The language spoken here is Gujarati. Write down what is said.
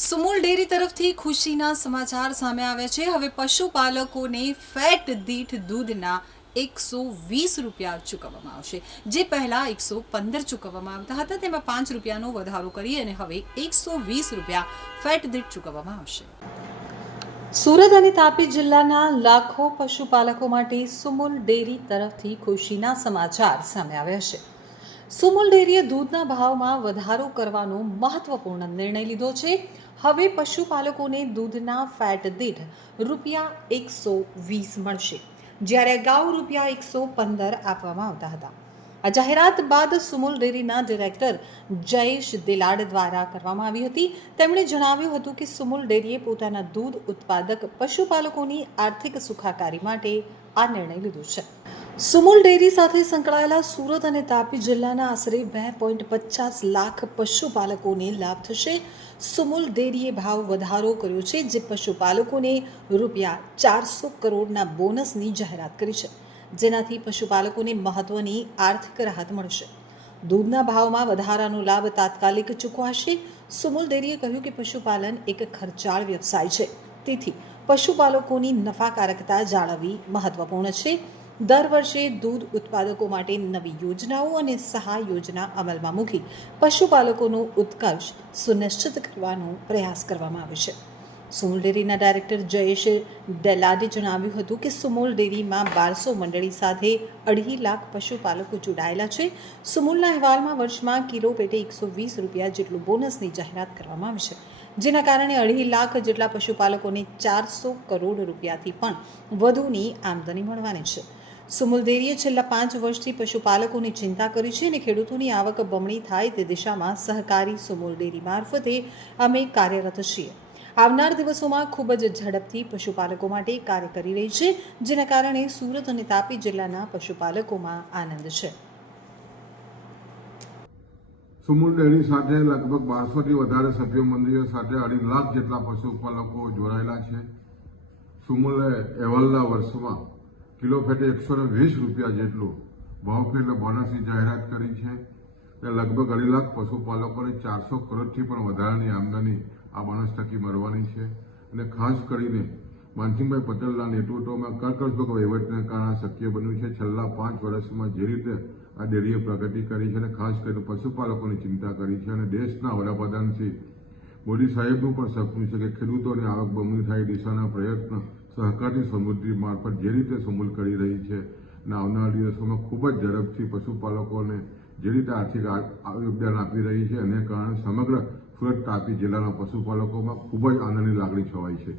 સુમુલ ડેરી તરફથી ખુશીના સમાચાર સામે આવ્યા છે. હવે પશુપાલકોને ફેટ દીઠ દૂધના એકસો વીસ રૂપિયા ચૂકવવામાં આવશે. જે પહેલાં એકસો પંદર ચૂકવવામાં આવતા હતા, તેમાં પાંચ રૂપિયાનો વધારો કરી અને હવે એકસો વીસ રૂપિયા ફેટ દીઠ ચૂકવવામાં આવશે. સુરત અને તાપી જિલ્લાના લાખો પશુપાલકો માટે સુમુલ ડેરી તરફથી ખુશીના સમાચાર સામે આવ્યા છે. સુમુલ ડેરીએ દૂધના ભાવમાં વધારો કરવાનો મહત્વપૂર્ણ નિર્ણય લીધો છે. હવે પશુપાલકોને દૂધના ફેટ દીઠ રૂપિયા એકસો વીસ મળશે, જ્યારે અગાઉ રૂપિયા એકસો પંદર આપવામાં આવતા હતા. આ જાહેરાત બાદ સુમુલ ડેરીના ડિરેક્ટર જયેશ દિલાડ દ્વારા કરવામાં આવી હતી. તેમણે જણાવ્યું હતું કે સુમુલ ડેરીએ પોતાના દૂધ ઉત્પાદક પશુપાલકોની આર્થિક સુખાકારી માટે આ નિર્ણય લીધો છે. સુમુલ ડેરી સાથે સંકળાયેલા સુરત અને તાપી જિલ્લાના આશરે બે પોઈન્ટ પચાસ લાખ પશુપાલકોને લાભ થશે. સુમુલ ડેરીએ ભાવ વધારો કર્યો છે, જે પશુપાલકોને રૂપિયા ચારસો કરોડના બોનસની જાહેરાત કરી છે, જેનાથી પશુપાલકોને મહત્વની આર્થિક રાહત મળશે. દૂધના ભાવમાં વધારાનો લાભ તાત્કાલિક ચૂકવાશે. સુમુલ ડેરીએ કહ્યું કે પશુપાલન એક ખર્ચાળ વ્યવસાય છે, તેથી પશુપાલકોની નફાકારકતા જાળવવી મહત્વપૂર્ણ છે. દર વર્ષે દૂધ ઉત્પાદકો માટે નવી યોજનાઓ અને સહાય યોજના અમલમાં મૂકી પશુપાલકોનો ઉત્કર્ષ સુનિશ્ચિત કરવાનો પ્રયાસ કરવામાં આવે છે. સુમુલ ડેરીના ડાયરેક્ટર જયેશ ડેલાડે જણાવ્યું હતું કે સુમુલ ડેરીમાં બારસો મંડળી સાથે અઢી લાખ પશુપાલકો જોડાયેલા છે. સુમુલના અહેવાલમાં વર્ષમાં કિલો પેટે એકસો વીસ રૂપિયા જેટલું બોનસની જાહેરાત કરવામાં આવી છે. જેના કારણે અઢી લાખ જેટલા પશુપાલકોને ચારસો કરોડ રૂપિયાથી પણ વધુની આમદની મળવાની છે. સુમુલ ડેરીએ છેલ્લા પાંચ વર્ષથી પશુપાલકોની ચિંતા કરી છે અને ખેડૂતોની આવક બમણી થાય તે દિશામાં સહકારી સુમુલ ડેરી મારફતે અમે કાર્યરત છીએ. આવનાર દિવસોમાં ખૂબ જ ઝડપથી પશુપાલકો માટે કાર્ય કરી રહી છે, જેના કારણે સુરત અને તાપી જિલ્લાના પશુપાલકોમાં આનંદ છે. સુમુલ ડેરી સાથે લગભગ બારસોથી વધારે સભ્ય મંડળીઓ સાથે અઢી લાખ જેટલા પશુપાલકો જોડાયેલા છે. સુમુલે અહેવાલના વર્ષમાં કિલો ફેટે એકસો વીસ રૂપિયા જેટલું ભાવફેર એટલે બોનસની જાહેરાત કરી છે. તે લગભગ અઢી લાખ પશુપાલકોને ચારસો કરોડથી પણ વધારાની આમદની આ બોનસ થકી મળવાની છે. અને ખાસ કરીને માનસિંહભાઈ પટેલના નેતૃત્વમાં કર્કશભગ વહીવટને કારણે શક્ય બન્યું છે. છેલ્લા પાંચ વર્ષમાં જે રીતે આ ડેરીએ પ્રગતિ કરી છે અને ખાસ કરીને પશુપાલકોની ચિંતા કરી છે અને દેશના વડાપ્રધાન શ્રી મોદી સાહેબનું પણ સપનું છે કે ખેડૂતોની આવક બમણી થાય દિશાના પ્રયત્ન સહકારની સમૃદ્ધિ મારફત જે રીતે સમૂલ કરી રહી છે. અને આવનારા દિવસોમાં ખૂબ જ ઝડપથી પશુપાલકોને જે રીતે આર્થિક યોગદાન આપી રહી છે, એને કારણે સમગ્ર સુરત તાપી જિલ્લાના પશુપાલકોમાં ખૂબ જ આનંદની લાગણી છવાઈ છે.